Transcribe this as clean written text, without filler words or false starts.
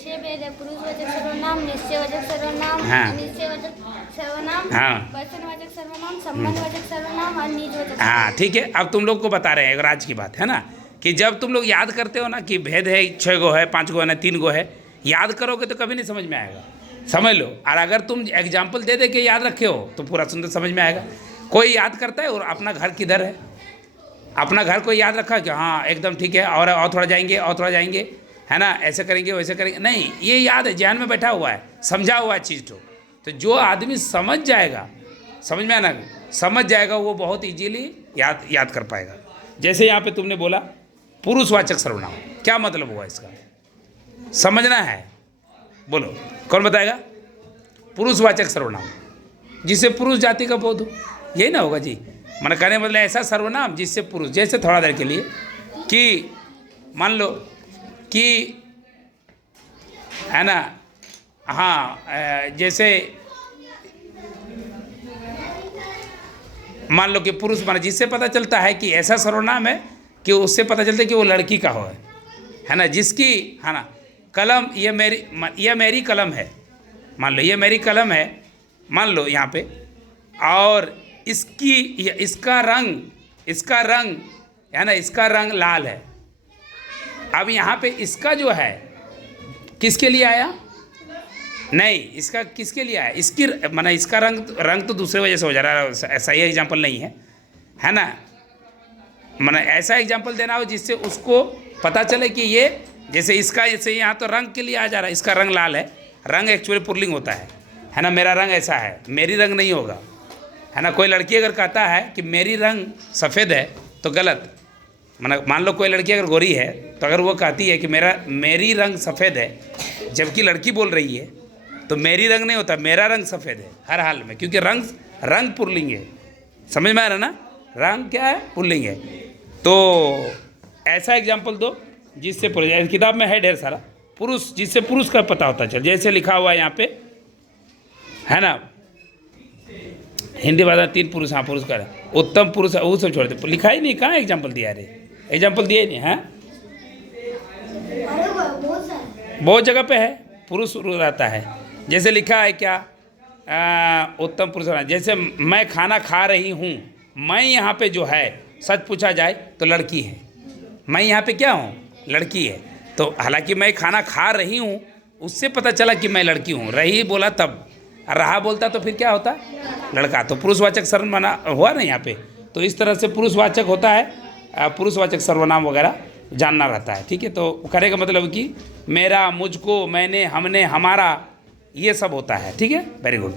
छह भेद है। पुरुषवाचक सर्वनाम, निश्चयवाचक सर्वनाम, हाँ। अनिश्चयवाचक सर्वनाम, हाँ। वचनवाचक सर्वनाम, संबंधवाचक सर्वनाम और निजवाचक। हाँ ठीक है, अब तुम लोग को बता रहे हैं एक राज की बात है ना, कि जब तुम लोग याद करते हो ना कि भेद है 6 गो है, 5 गो है ना, 3 गो है, याद करोगे तो कभी नहीं समझ में आएगा, समझ लो। और अगर तुम एग्जाम्पल दे दे के याद रखे हो तो पूरा सुंदर समझ में आएगा। कोई याद करता है और अपना घर किधर है, अपना घर को याद रखा कि हाँ एकदम ठीक है, और थोड़ा जाएंगे, और थोड़ा जाएंगे, है ना, ऐसे करेंगे वैसे करेंगे, नहीं, ये याद है, ध्यान में बैठा हुआ है, समझा हुआ है चीज़ तो जो आदमी समझ जाएगा, समझ में आना, समझ जाएगा, वो बहुत इजीली याद कर पाएगा। जैसे यहाँ पे तुमने बोला पुरुषवाचक सर्वनाम, क्या मतलब हुआ इसका, समझना है, बोलो कौन बताएगा। पुरुषवाचक सर्वनाम जिससे पुरुष जाति का बोध हो, यही ना होगा जी। मन कहने मतलब ऐसा सर्वनाम जिससे पुरुष, जैसे थोड़ा देर के लिए कि मान लो कि है ना, हाँ जैसे मान लो कि पुरुष माना, जिससे पता चलता है कि ऐसा सर्वनाम है कि उससे पता चलता है कि वो लड़की का हो, है ना, जिसकी, है ना, कलम, ये मेरी कलम है, मान लो ये मेरी कलम है, मान लो यहाँ पे, और इसका रंग है ना, इसका रंग लाल है। अब यहाँ पे इसका जो है किसके लिए आया, नहीं, इसका किसके लिए आया, इसकी माना इसका रंग तो दूसरे वजह से हो जा रहा है, सही एग्जाम्पल नहीं है ना। माना ऐसा एग्जाम्पल देना हो जिससे उसको पता चले कि ये, जैसे इसका, जैसे यहाँ तो रंग के लिए आ जा रहा है, इसका रंग लाल है, रंग एक्चुअली पुल्लिंग होता है ना, मेरा रंग ऐसा है, मेरी रंग नहीं होगा, है ना। कोई लड़की अगर कहता है कि मेरी रंग सफ़ेद है तो गलत, मान लो कोई लड़की अगर गोरी है तो अगर वो कहती है कि मेरी रंग सफ़ेद है, जबकि लड़की बोल रही है, तो मेरी रंग नहीं होता, मेरा रंग सफ़ेद है हर हाल में, क्योंकि रंग पुल्लिंग है, समझ में आ रहा ना, रंग क्या है, पुल्लिंग है। तो ऐसा एग्जाम्पल दो जिससे पुरुष, किताब में है ढेर सारा, पुरुष जिससे पुरुष का पता होता चल, जैसे लिखा हुआ है यहाँ पे, है ना, हिंदी भाषा 3 पुरुष, हाँ पुरुष का उत्तम पुरुष, वो सब छोड़ दे, लिखा ही नहीं, कहाँ एग्जाम्पल दिया रे, एग्जाम्पल दिया ही नहीं है, बहुत जगह पे है पुरुष रहता है। जैसे लिखा है क्या, उत्तम पुरुष, जैसे मैं खाना खा रही हूँ, मैं यहाँ पे जो है, सच पूछा जाए तो लड़की है, मैं यहाँ पे क्या हूँ, लड़की है। तो हालांकि मैं खाना खा रही हूँ, उससे पता चला कि मैं लड़की हूँ, रही बोला तब, रहा बोलता तो फिर क्या होता, लड़का। तो पुरुषवाचक सर्वनाम बना हुआ ना यहाँ पे, तो इस तरह से पुरुषवाचक होता है, पुरुषवाचक सर्वनाम वगैरह जानना रहता है, ठीक है। तो करे का मतलब कि मेरा, मुझको, मैंने, हमने, हमारा, ये सब होता है, ठीक है, वेरी गुड।